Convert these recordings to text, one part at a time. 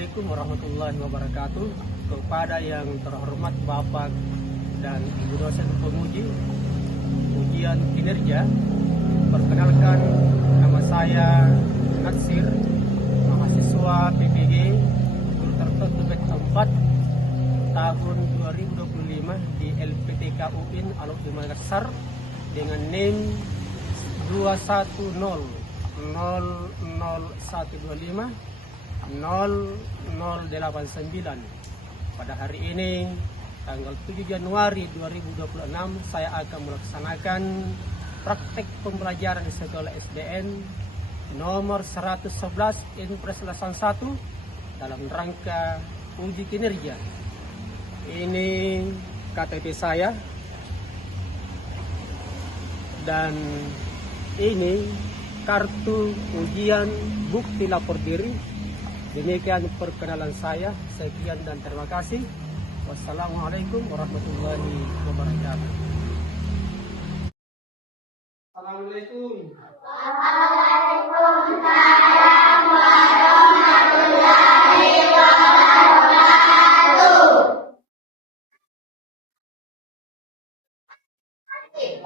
Assalamualaikum warahmatullahi wabarakatuh. Kepada yang terhormat Bapak dan Ibu dosen penguji ujian kinerja, perkenalkan nama saya Natsir, mahasiswa PPG Tertentu 4 tahun 2025 di LPTK UIN Alumni Makassar dengan NIM 210000125 0089. Pada hari ini tanggal 7 Januari 2026 saya akan melaksanakan praktek pembelajaran di sekolah SDN nomor 111 Impres 81 dalam rangka uji kinerja. Ini KTP saya dan ini kartu ujian bukti lapor diri. Demikian perkenalan saya. Sekian dan terima kasih. Wassalamualaikum warahmatullahi wabarakatuh. Assalamualaikum. Waalaikumsalam warahmatullahi wabarakatuh.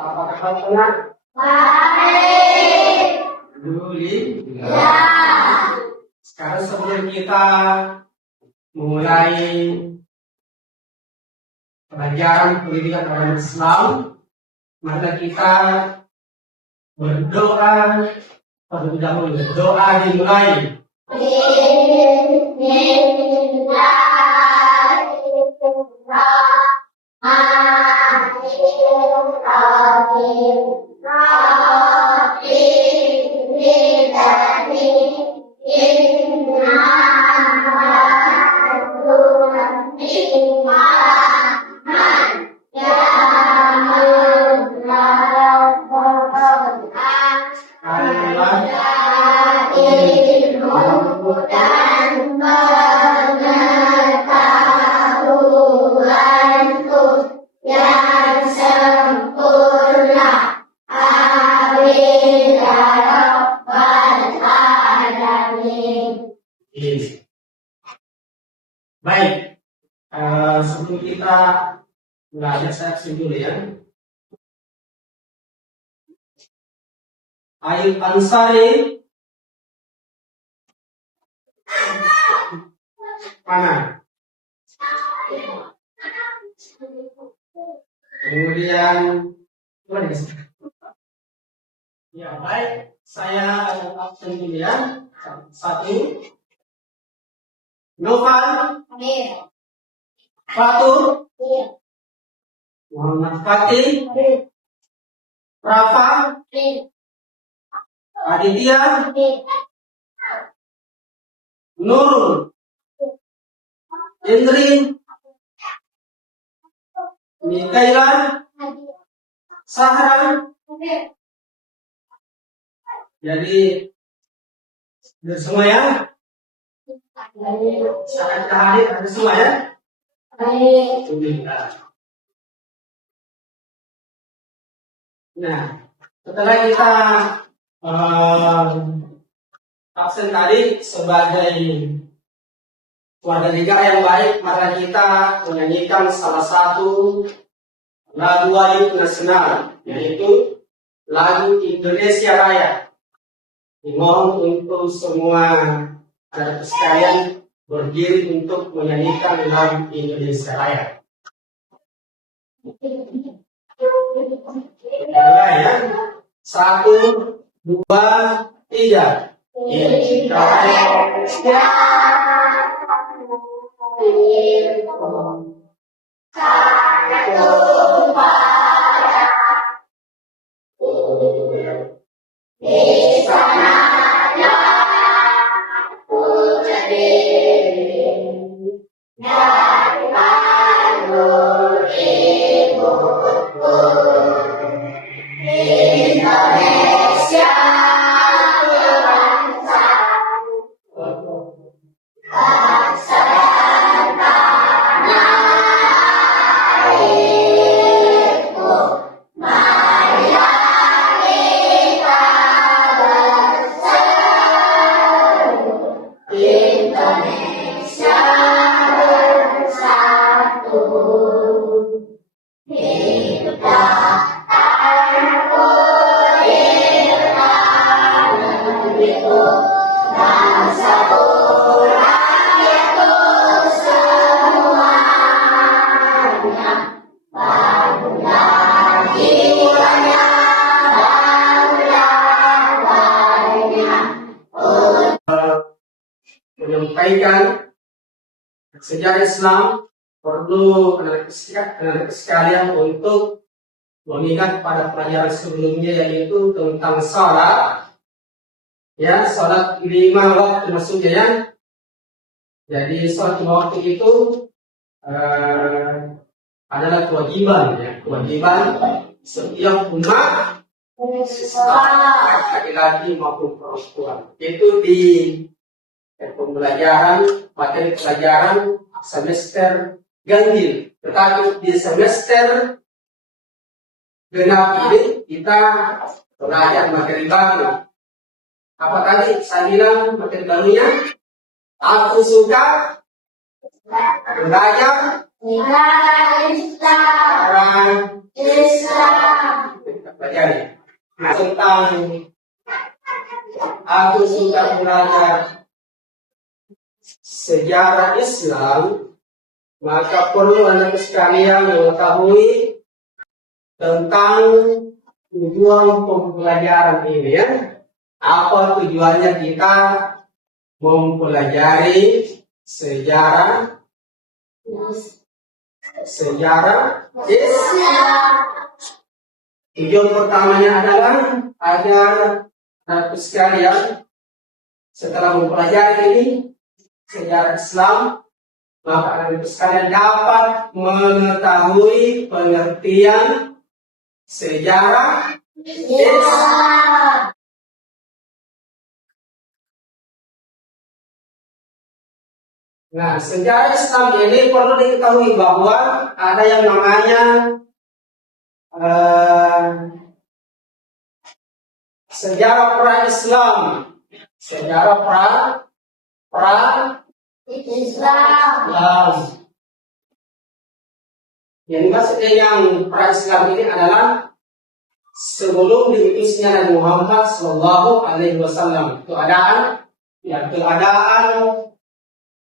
Apa kabarnya? Baik. Juli. Ya. Sekarang sebelum kita memulai pelajaran pendidikan agama Islam, mari kita berdoa terlebih dahulu. Doa dimulai. Baik, sebelum kita belajar saya aksen dulu ya. Ayub Ansari mana? Kemudian mana ya? Baik, saya akan aksen dulu ya. 1 Noval Fatur Muhammad Fatih Rafa Aditya Nurul Indri Mikaela Sahra. Jadi semua ya. Sangat hadir ada semua ya. Nah, setelah kita absen tadi sebagai warga negara yang baik, maka kita menyanyikan salah satu lagu wajib nasional, yaitu lagu Indonesia Raya. Dimohon untuk semua anak sekalian berdiri untuk menyanyikan lagu Indonesia Raya. Mulai ya. 1, 2, 3. Indonesia satu pada di sananya putri dan lalu ibuku Indonesia bangsa bangsa dan tanah airku, mari kita menyampaikan sejarah Islam, perlu anak sekalian untuk mengingat pada pelajaran sebelumnya, yaitu tentang salat. Ya, salat 5 waktu maksudnya ya. Jadi salat 5 waktu itu adalah kewajiban ya, kewajiban setiap umat laki-laki maupun perempuan. Itu di pembelajaran, materi pelajaran semester ganjil. Tetapi di semester genap ini kita belajar materi baru. Apa tadi saya bilang materi barunya? Aku suka belajar Islam. Pelajari tentang aku suka belajar sejarah Islam, maka perlu anak sekalian mengetahui tentang tujuan pembelajaran ini ya. Apa tujuannya kita mempelajari sejarah Islam? Tujuan pertamanya adalah agar anak sekalian setelah mempelajari ini sejarah Islam, maka anak sekalian dapat mengetahui pengertian sejarah Islam. Nah, sejarah Islam ini perlu diketahui bahwa ada yang namanya sejarah pra-Islam, sejarah pra-Islam. Yang maksudnya yang pra-Islam ini adalah sebelum diutusnya Nabi Muhammad Sallallahu Alaihi Wasallam. Keadaan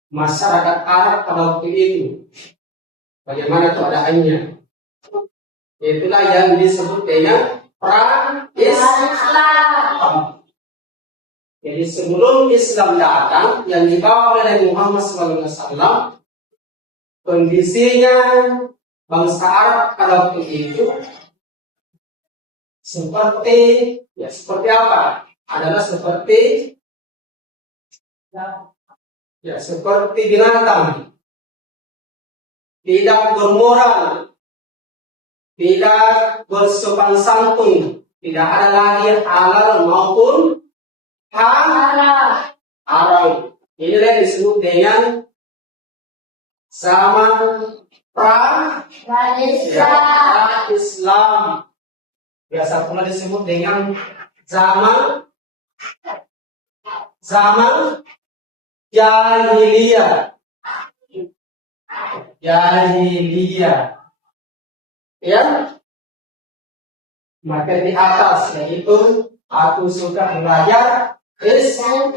masyarakat Arab pada waktu itu, bagaimana keadaannya? Itulah yang disebut dengan pra-Islam. Jadi sebelum Islam datang, yang dibawa oleh Nabi Muhammad SAW, kondisinya bangsa Arab pada waktu itu seperti apa? Adalah seperti binatang, tidak bermoral, tidak bersopan santun, tidak ada lagi halal maupun haram. Inilah yang disebut dengan zaman pra-Islam. Biasa pula disebut dengan zaman jahiliyah. Ya, maka di atas yaitu aku suka belajar Islam.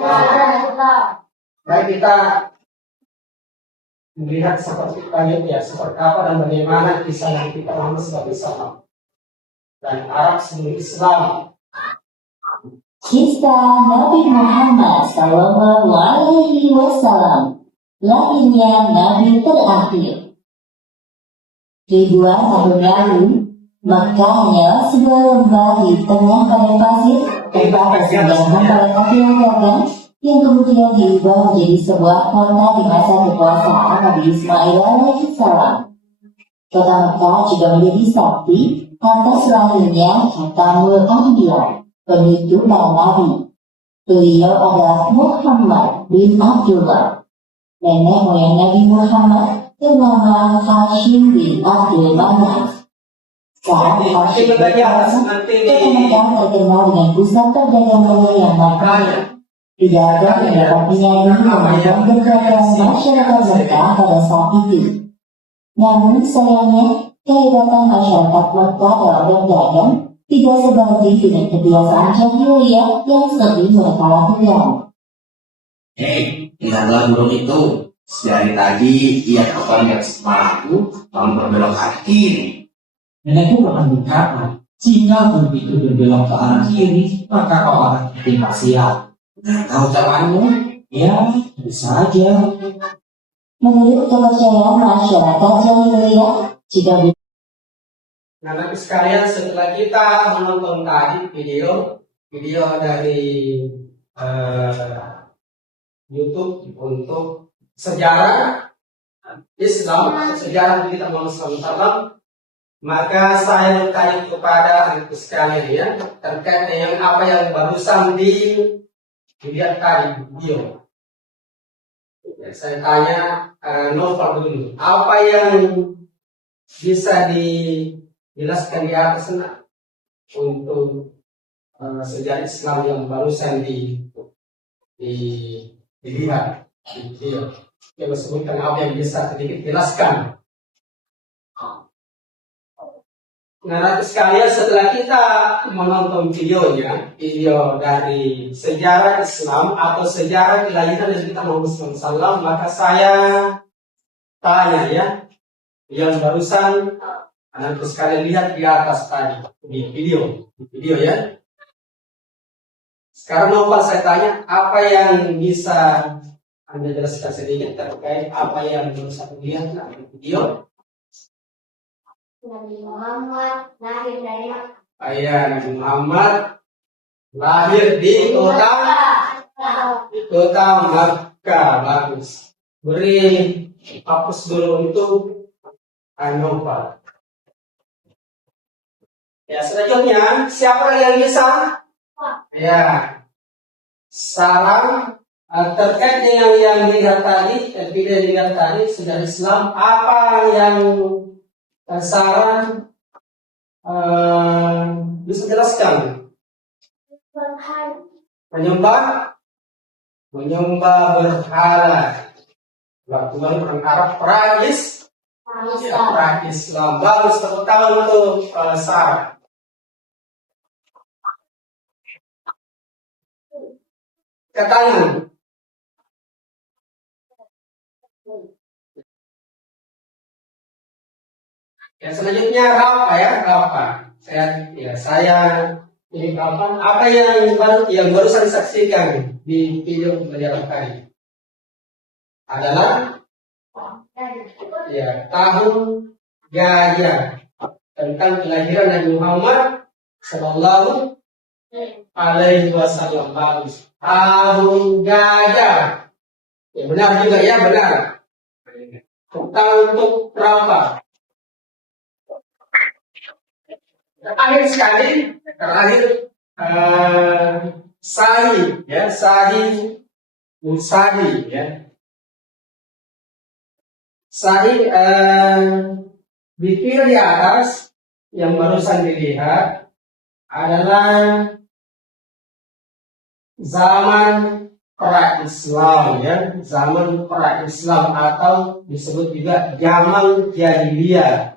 Baik, kita melihat seperti seperti apa dan bagaimana kisah yang kita alami sebagai sahabat dan Arab sebelum Islam. Kisah Nabi Muhammad Sallallahu Alaihi Wasallam, lahirnya Nabi terakhir. Ribuan tahun lalu, Makkah hanyalah sebuah lembah di tengah padang pasir tempat persinggahan para kafilah dagang yang kemudian diubah menjadi sebuah kota di masa kekuasaan Nabi Ismail alaihissalam. Kota Makkah juga menjadi saksi atas lahirnya Khatamul Anbiya, penutup para nabi. Beliau adalah Muhammad bin Abdullah. Nenek moyang Nabi Muhammad bernama Hashim bin Abdul Manaf. Saat Hashim berkata, Kota Makkah terkenal dengan pusat perdagangan yang maju. Tidak ada yang dapat menyaingi kemampuan berdagang masyarakat Makkah pada saat itu. Namun sayangnya, kehebatan masyarakat Makkah dalam berdagang tidak sebanding dengan kebiasaan jahiliyah yang sering mereka lakukan. Lihatlah burung itu. Dari tadi ia terbang di atas kepalaku, lalu berbelok ke kiri. Nenekku pernah berkata, jika burung itu berbelok ke arah kiri, maka kau akan tertimpa sial. Tahu ucapanmu? Ya, bisa saja. Menurut kepercayaan masyarakat jahiliyah, jika Nah, nanti sekalian setelah kita menonton tadi video dari YouTube untuk sejarah Islam, sejarah kita Muhammad SAW, maka saya bertanya kepada anak sekalian ya terkait dengan apa yang barusan dilihat tadi video. Ya, saya tanya Novel dulu, apa yang bisa dijelaskan di atas untuk sejarah Islam yang barusan dilihat di video. Coba sebutkan apa yang bisa sedikit jelaskan. Nah, nanti sekalian setelah kita menonton videonya, video dari sejarah Islam atau sejarah kelahiran Nabi kita Muhammad SAW, maka saya tanya ya, yang barusan nanti sekalian lihat di atas tadi di video ya. Sekarang Nopal saya tanya, apa yang bisa Anda jelaskan sedikit terkait apa yang barusan dilihat di video? Nabi Muhammad lahir dari Ayah Nabi Muhammad lahir di kota Makkah. Bagus. Beri hapus dulu untuk Nopal. Ya, selanjutnya siapa yang bisa? Ya, saran terkait dengan yang dilihat tadi, video yang dilihat tadi sudah Islam, apa yang saran bisa jelaskan? Menyembah berhala. Waktu orang Arab Perancis, ya, Islam. Bagus, tepuk tangan untuk saran. Katanya. Ya, selanjutnya apa ya? Apa? Saya ini apa yang barusan disaksikan di video pelajaran tadi adalah ya tahun gajah tentang kelahiran Nabi Muhammad Sallallahu Alaihi Wasallam. Bagus. Tahun gajah. Ya, benar juga ya, benar. Tentang untuk berapa? Terakhir sekali, Sahih ya, Sahih ya. Sahih di video di atas yang barusan dilihat adalah zaman pra Islam ya, zaman pra Islam atau disebut juga zaman jahiliyah.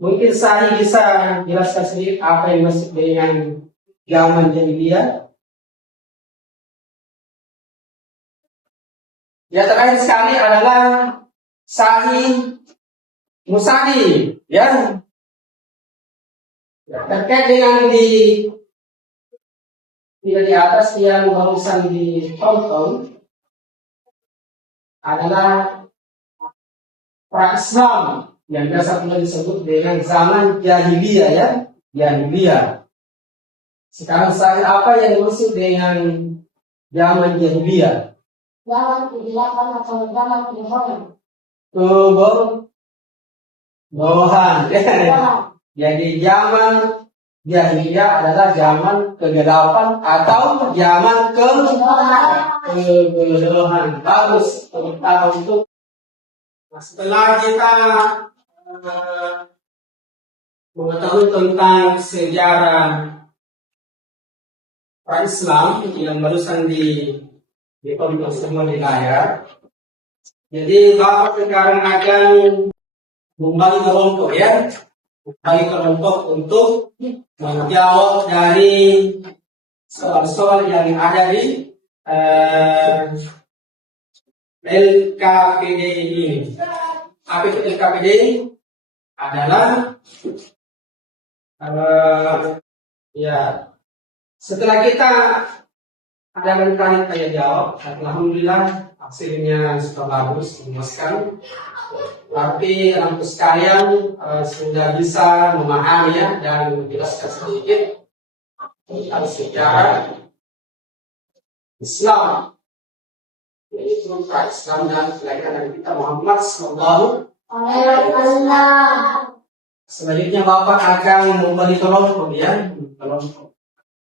Mungkin saya bisa jelaskan sedikit apa yang maksud dengan zaman jahiliyah. Ya, terakhir sekali adalah Sahih Musadi ya. Terkait dengan di atas yang barusan ditonton adalah pra Islam yang biasa pula disebut dengan zaman jahiliyah ya, jahiliyah. Sekarang saya apa yang dimaksud dengan zaman jahiliyah? zaman kegelapan atau zaman kebohongan. Kebohongan. Jadi zaman jahiliyah adalah zaman kegelapan atau zaman kebohongan. Bagus untuk setelah kita mengetahui tentang sejarah pra-Islam yang barusan ditonton semua di layar. Jadi Bapak sekarang akan membagi kelompok ya, membagi kelompok untuk menjawab dari soal-soal yang ada di LKPD ini. Apa itu LKPD? Adalah ya setelah kita adakan tanya jawab, alhamdulillah hasilnya sudah bagus, memuaskan. Berarti anak sekalian sudah bisa memahami ya dan menjelaskan sedikit tentang sejarah Islam, yaitu Islam dan kelahiran Nabi kita Muhammad Sallallahu Alaihi Wasallam. Selanjutnya Bapak akan memberi kelompok ya, kelompok.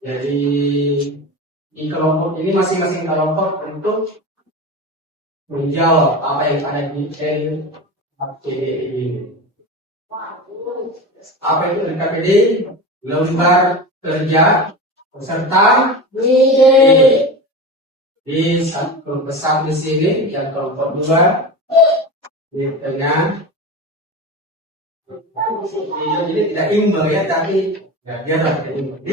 Jadi di kelompok ini masing-masing kelompok untuk menjawab apa yang ada di LKPD ini. Apa itu LKPD? Lembar kerja peserta didik. Di kelompok satu di sini, yang kelompok dua di tengah. Jadi tidak imbang ya, tapi biarlah tidak imbang.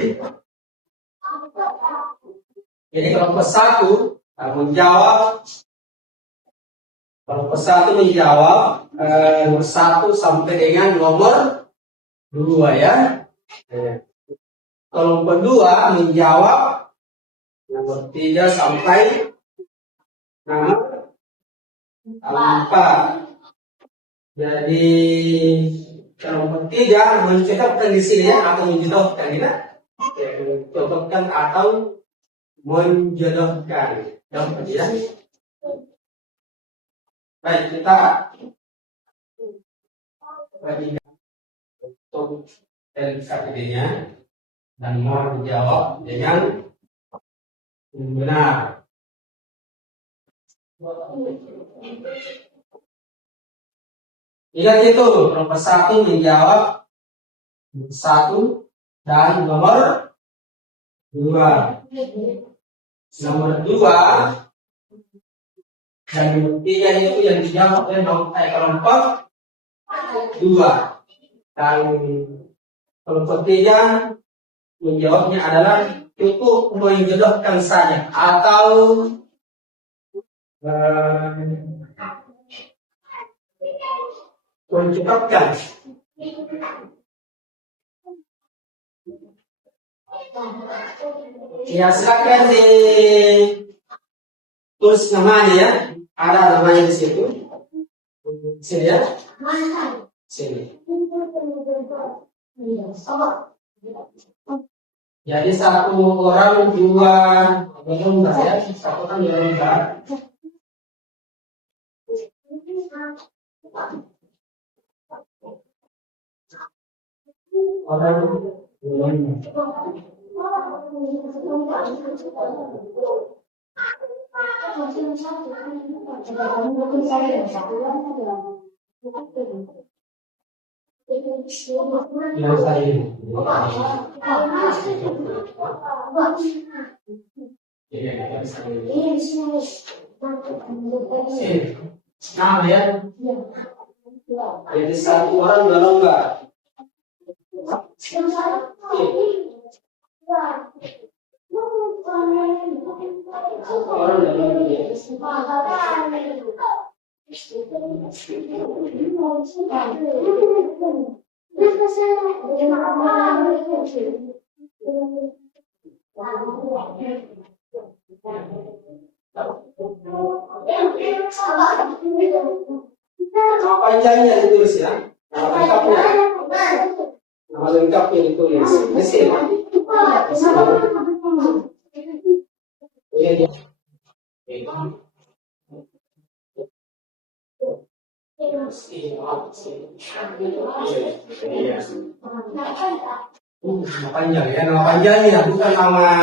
Jadi kelompok satu menjawab. Kelompok satu menjawab nomor 1 sampai dengan nomor 2 ya. Kelompok 2 menjawab nomor 3 sampai nomor 4. Jadi kelompok 3 mencontohkan di sini ya, atau menjodohkan ya. Mencontohkan atau menjodohkan. Contoh ya. Baik, kita bagikan untuk LKPD-nya dan mau dijawab dengan benar. Ingat itu, kelompok 1 menjawab 1 dan nomor 2. Nomor 2 dan nomor 3 itu yang dijawab oleh kelompok 2. Dan kelompok 3 menjawabnya adalah cukup menjodohkan saja atau mencukupkan. Ya silakan ditulis namanya ya. Ada namanya di situ. Sini ya. Sini. Jadi 1 orang 2 lembar ya. 1 orang 2 lembar. Orang 2 lembar. Nah ya. Jadi 1 orang 2 lembar. Nama panjangnya ditulis ya. Nama lengkapnya ditulis. Mesin. Nama panjang ya, nama panjangnya bukan nama.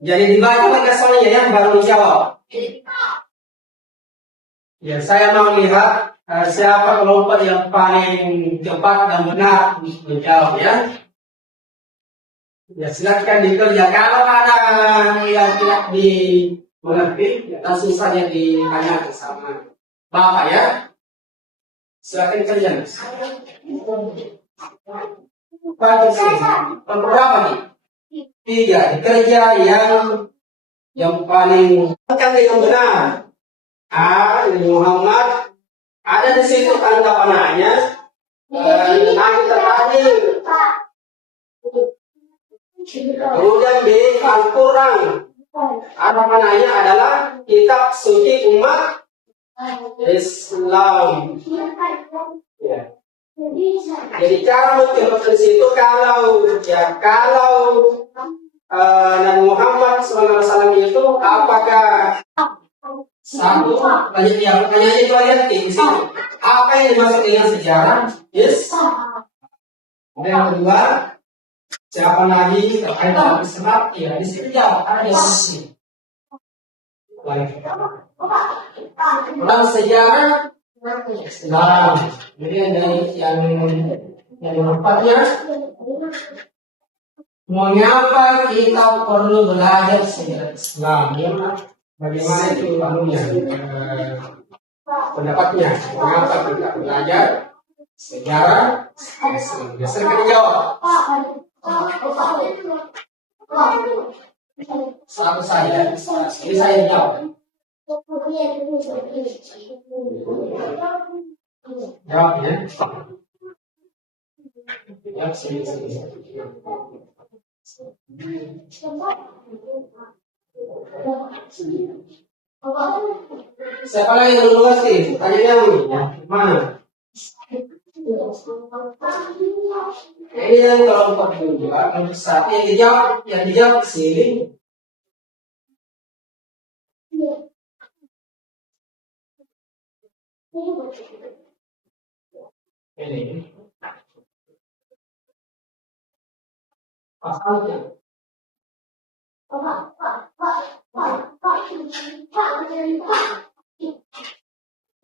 Jadi dibagi pada soalnya yang baru dijawab. Ya, saya mau lihat siapa kelompok yang paling cepat dan benar menjawab ya. Ya silakan dikerja. Kalau ada yang tidak dimengerti, langsung saja ditanyakan sama Bapak ya. Silakan kalian. Bagi sini, berapa nih? 3. Kerja yang paling kan dengan benar. Nabi Muhammad ada di situ tanda panahnya. Nabi terakhir. Kemudian B. Al-Quran. Ada panahnya adalah kitab suci umat Islam. Ya. Jadi cara mengerti situ kalau Nabi Muhammad SAW itu apakah satu banyak yang tanya itu ayat di sini. Apa yang dimaksud dengan sejarah? Yes. Dan yang kedua, siapa Nabi terkait dalam Islam? Ya, di sini jawab ada di sini. Dalam sejarah Islam. Jadi yang keempatnya, mengapa kita perlu belajar sejarah Islam? Bagaimana itu anunya, pendapatnya? Mengapa kita belajar sejarah Islam? Biasanya jawab. Selalu saya, ini saya jawab. Jawabnya. Ya, sini. Siapa lagi yang dulu sih? Tanya mana? Ini yang kelompok juga. Kelompok satu yang dijawab sini. Ini pasalnya.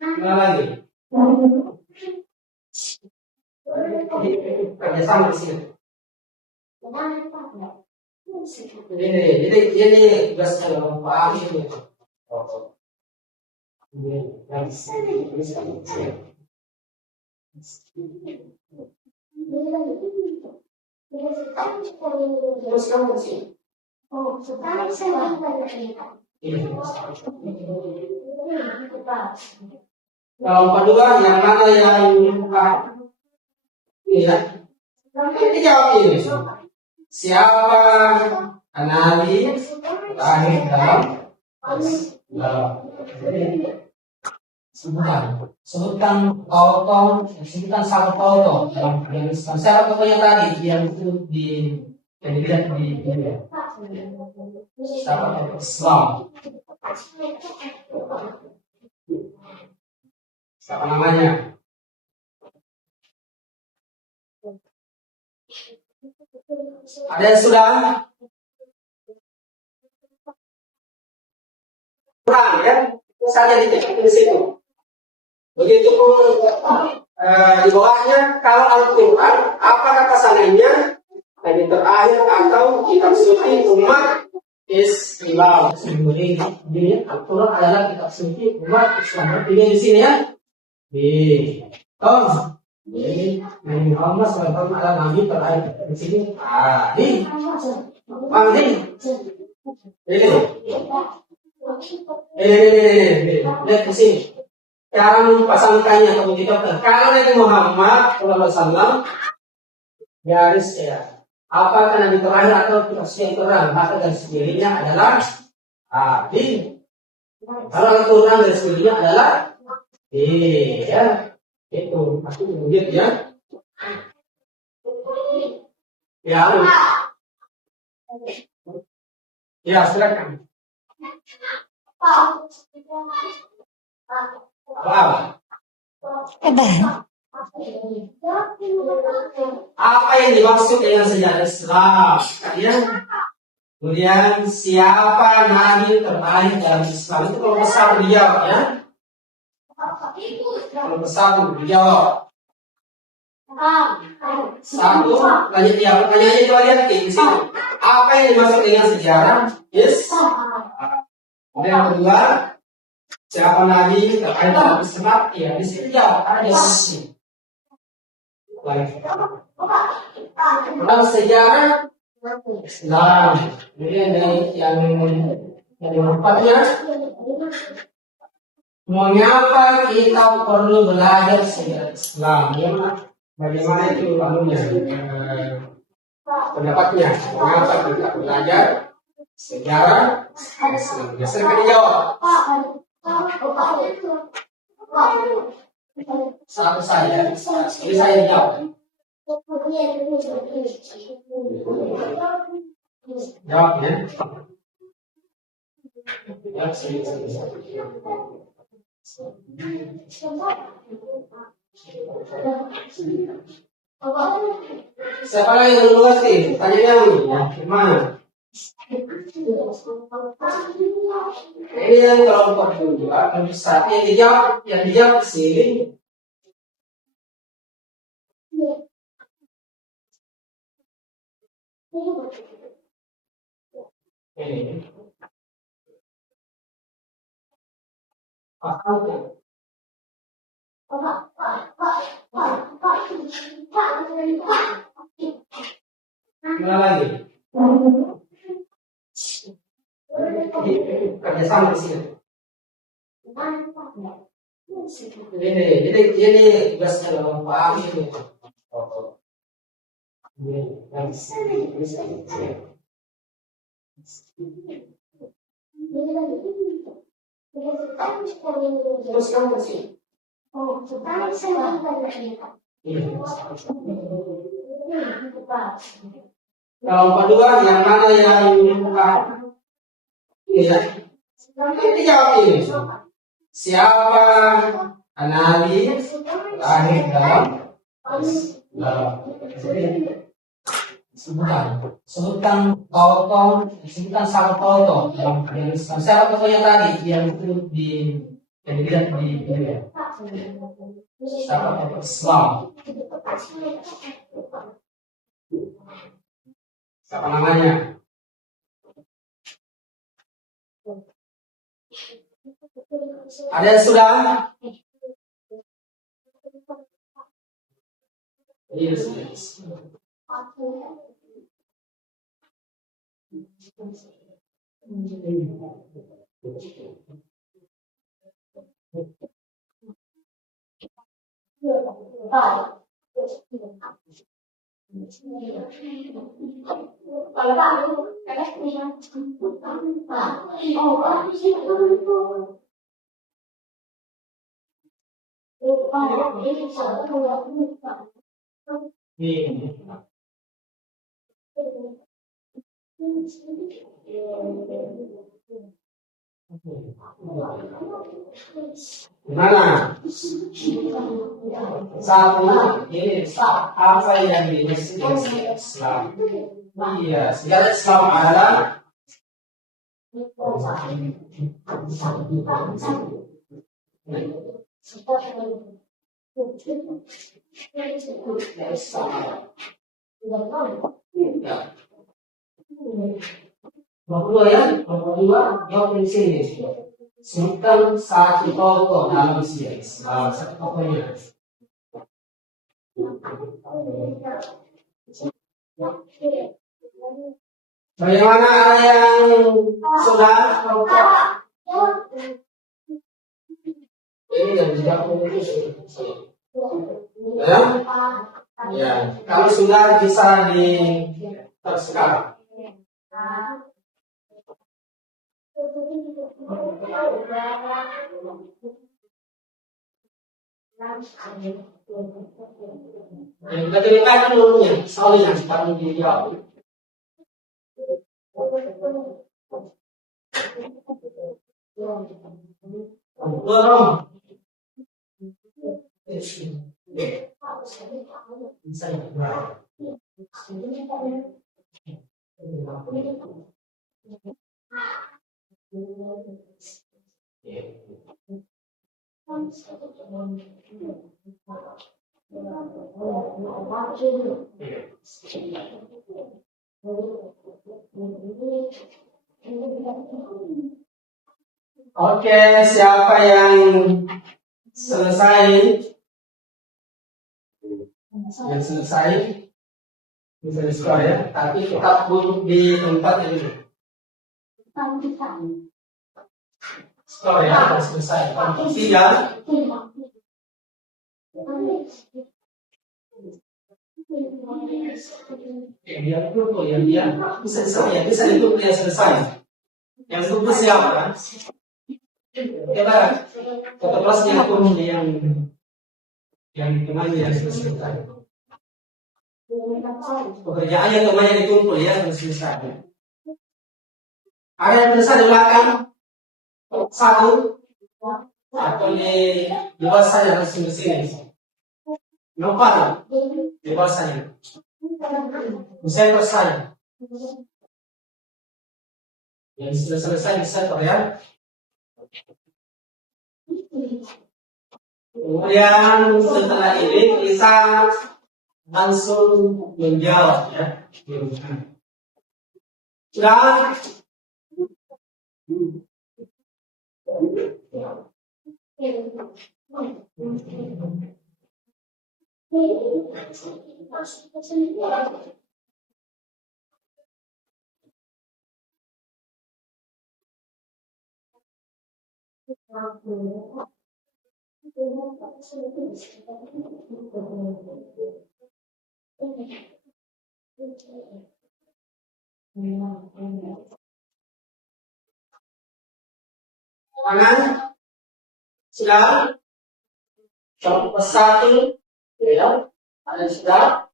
Mana lagi? Kerjasama di sini. Ini tugas Pak Amir. Terus kamu sih. Kalau kedua yang mana yang iya? Ini jawab ini. Siapa Nabi terakhir dalam sebutkan satu tokoh dalam Islam. Siapa tokohnya tadi yang itu dilihat di siapa tokoh Islam? Siapa namanya? Ada yang sudah? Kurang ya? Saja di situ. Begitu pun di bawahnya, kalau Al-Quran, apa kata sananya? Nabi terakhir atau kitab suci umat Islam. Ini Al-Quran adalah kitab suci umat Islam. Ini di sini ya. Jadi Nabi Muhammad SAW adalah Nabi terakhir di sini. Ini, lihat di sini. Cara pasangkannya kalau kita kalau Nabi Muhammad SAW garis ya. Apakah Nabi terakhir atau kitab suci yang terang? Maka garis dirinya adalah Nabi. Kalau Al-Quran garis dirinya adalah ya. Itu pasti begitu ya. Ya, silakan. Apa yang dimaksud dengan sejarah Islam? Kemudian siapa Nabi terakhir dalam Islam? Itu kalau besar dijawab ya. Kalau besar dijawab. Satu, lanjut ya, pertanyaannya coba lihat di sini. Apa yang dimaksud dengan sejarah? Yes. Ada yang kedua, siapa nabi terkait dengan Islam? Ya, di sini jawab, ada di sini. Lagi. Kalau sejarah Islam, jadi yang keempatnya, mengapa kita perlu belajar sejarah Islam? Bagaimana itu anunya? Pendapatnya, mengapa kita belajar sejarah Islam? Biasanya dijawab satu saja, jadi saya jawab. Jawabnya. Siapa lagi yang luas sih? Tanya yang gimana? Ini yang kelompok kedua, saat yang dijawab di sini. Ini. Mana lagi? Kerjasama di sini. Ini tugasnya dalam paham ini. Terus kamu ke sini. Kalau kedua yang mana yang iya, ini jawab ini. Siapa nabi lahir dalam sebutan satu tokoh dalam Islam. Siapa tokohnya tadi yang itu yang dilihat di video? Siapa tokoh Islam? Siapa namanya? Ada yang sudah? Yes. Gimana? Sama ini apa yang dimaksud Islam? Iya, sejarah Islam adalah Nomor dua, jawab di sini. Sebutkan satu tokoh dalam sejarah Islam, satu tokohnya. Bagaimana ada yang sudah? Ini yang dijawab ya? Ya, kalau sudah bisa sekarang. Kita ceritakan dulu ya, soalnya sekarang dijawab. Oke, siapa yang selesai? Yang selesai bisa di-skor ya, tapi tetap duduk di tempat ini. Skor ya, harus selesai. Untuk 3. Yang dulu yang dia bisa selesai, bisa itu dia selesai. Yang dulu siapa? Kita kelas yang turun yang temannya yang selesai. Pekerjaannya temannya dikumpul ya harus selesai. Ada yang selesai di belakang 1 atau di bawah saya harus di sini. Nampak di bawah saya. Bisa selesai. Yang sudah selesai bisa ya. Kemudian setelah ini kita langsung menjawab ya. Sudah. Kanan sudah contoh 1 ya, ada sudah.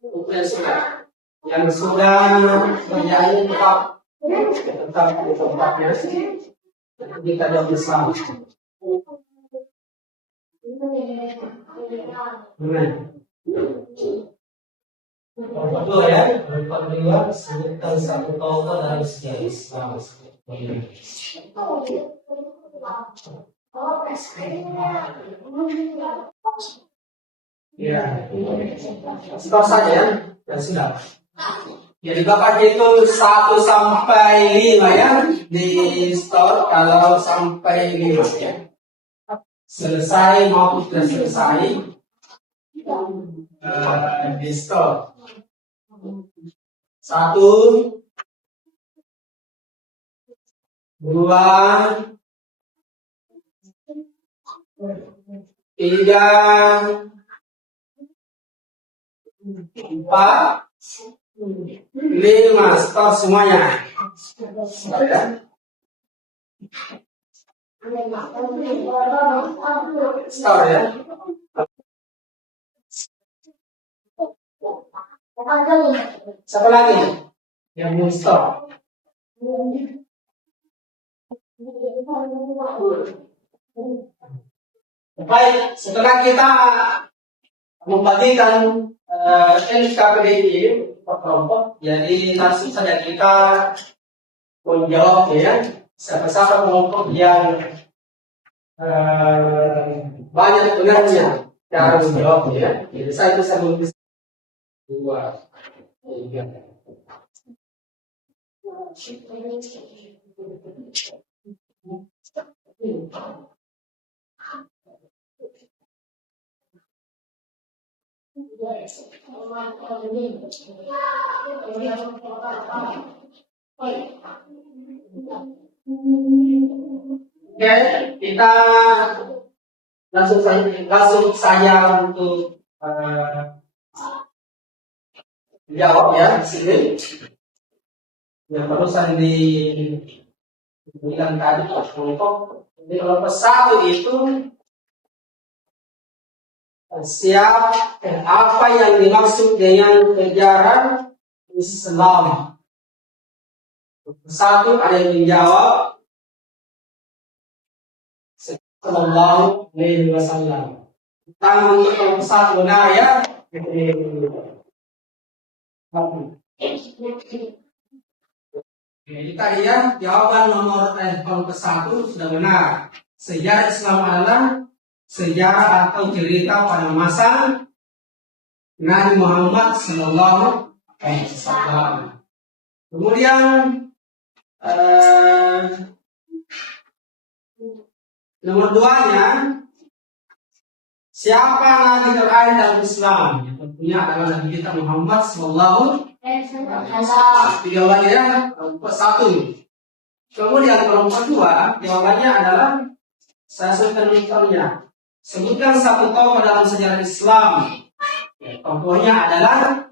Kemudian sudah yang sudah kerjanya tetap di tempatnya kita jawab bersama. Betul ya, apabila sebutkan satu taubat dalam sejarah Islam. Ya, stop saja ya, dan sudah. Jadi Bapak itu 1 sampai 5 ya di store kalau sampai 5 ya. Selesai maupun tidak selesai di store. 1, 2, 3, 4, 5, stop semuanya. Stop ya. Stop ya. Siapa lagi yang mau stop? Baik, setelah kita membagikan NKPDI per kelompok, jadi langsung saja kita menjawab ya. Siapa-siapa kelompok yang banyak benarnya cara menjawab ya. Jadi saya bisa menulis 2, 3. Oke, kita langsung saja untuk jawab ya di sini. Yang barusan dibilang tadi kelompok di kelompok 1 itu siap apa yang dimaksud dengan ajaran Islam. 1 ada yang menjawab Sallallahu Alaihi Wasallam. Tangan untuk kelompok 1 benar ya. Jadi tadi ya jawaban nomor kelompok 1 sudah benar. Sejarah Islam adalah sejarah atau cerita pada masa Nabi Muhammad Sallallahu Alaihi Wasallam. Kemudian nomor 2-nya, siapa Nabi terakhir dalam Islam? Tentunya adalah Nabi kita Muhammad Sallallahu Alaihi Wasallam. Jawabannya ya, satu. Kemudian nomor 2, jawabannya adalah saya sebutkan contohnya. Sebutkan satu tokoh dalam sejarah Islam. Tokohnya adalah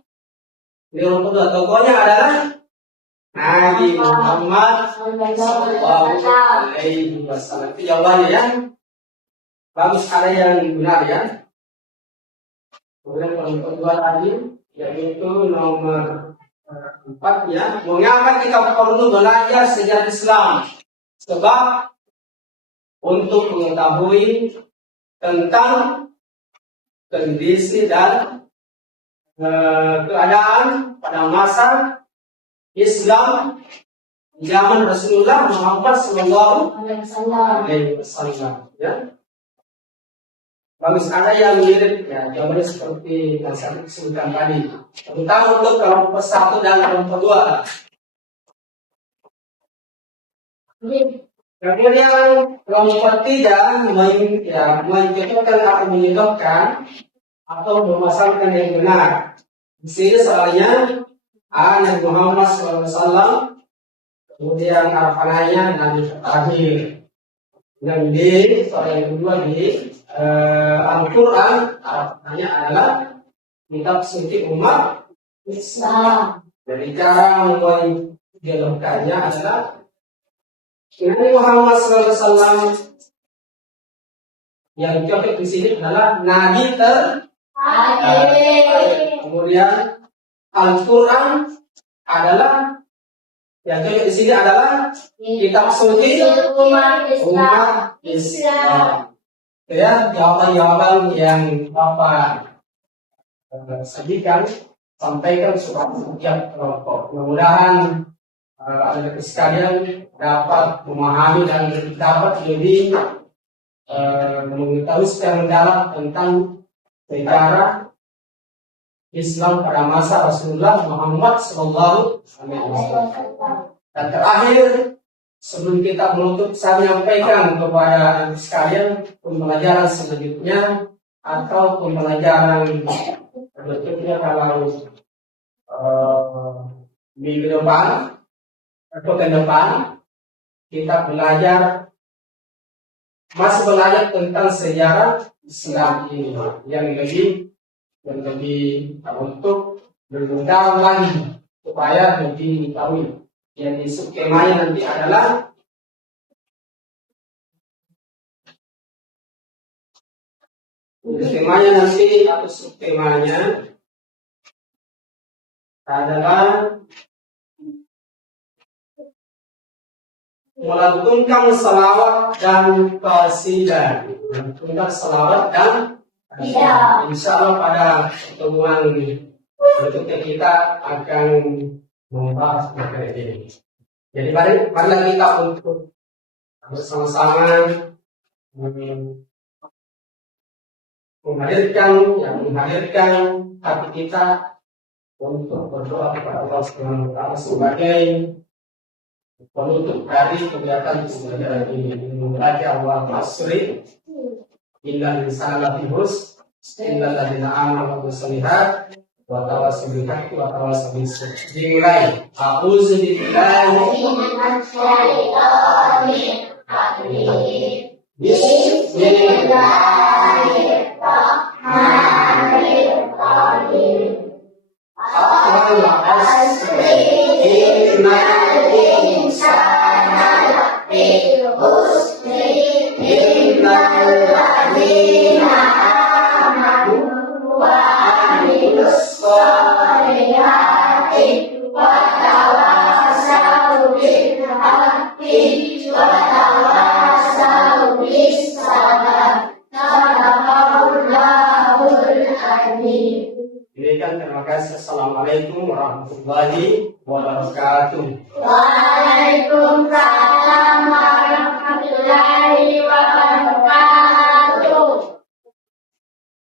Nabi Muhammad Sallallahu Alaihi Wasallam. Itu jawabannya ya. Bagus, ada yang benar ya. Kemudian nomor 2 lagi, yaitu nomor 4 ya. Mengapa kita perlu belajar sejarah Islam? Sebab untuk mengetahui tentang kondisi dan keadaan pada masa Islam zaman Rasulullah Muhammad Sallallahu Alaihi Wasallam. Ya. Bagus, ada yang mirip ya, jawabannya seperti yang saya sebutkan tadi. Terutama untuk kelompok 1 dan kelompok 2. Kemudian kelompok 3 mencocokkan atau menyebabkan atau memasangkan yang benar. Di sini soalnya Nabi Muhammad SAW, kemudian harapannya Nabi terakhir. Dan di soal yang kedua di Al-Quran, harapannya adalah kitab suci umat Islam. Dari cara menjelaskannya adalah Nabi Muhammad SAW yang cocok di sini adalah Nabi terakhir. Kemudian Al-Quran adalah yang cocok di sini adalah kitab suci umat Islam. Ya, jawaban-jawaban yang Bapak sampaikan supaya setiap kelompok. Mudah-mudahan anak sekalian dapat memahami dan dapat lebih mengetahui secara mendalam tentang sejarah Islam pada masa Rasulullah Muhammad Sallallahu Alaihi Wasallam. Dan terakhir, sebelum kita menutup, saya menyampaikan kepada sekalian pembelajaran selanjutnya atau pembelajaran berikutnya kalau minggu depan atau ke depan kita masih belajar tentang sejarah Islam ini yang lebih untuk mendalam lagi supaya lebih diketahui. Jadi skemanya nanti adalah skemanya adalah melantunkan salawat dan qasidah. Melantunkan salawat dan qasidah. Insya Allah pada pertemuan berikutnya kita akan membahas materi ini. Jadi marilah kita untuk bersama-sama menghadirkan hati kita untuk berdoa kepada Allah Subhanahu wa taala sebagai penutup dari kegiatan pembelajaran ini. Membaca Allah Masri innal insana lafi khusr illa alladziina aamanu wa sholihat wa tawassaw bil haqqi wa tawassaw bis sabr. Dimulai. A'udzu billahi minasy syaithanir rajim. Bismillahirrahmanirrahim. Al-Asri innal insana lafi khusr illal ladzina amanu wa 'amilus sholihati wa tawassaw bil haqqi wa tawassaw bis sabr. Sadaqallahul azim. Demikian, terima kasih. Assalamualaikum warahmatullahi wabarakatuh. Waalaikumsalam.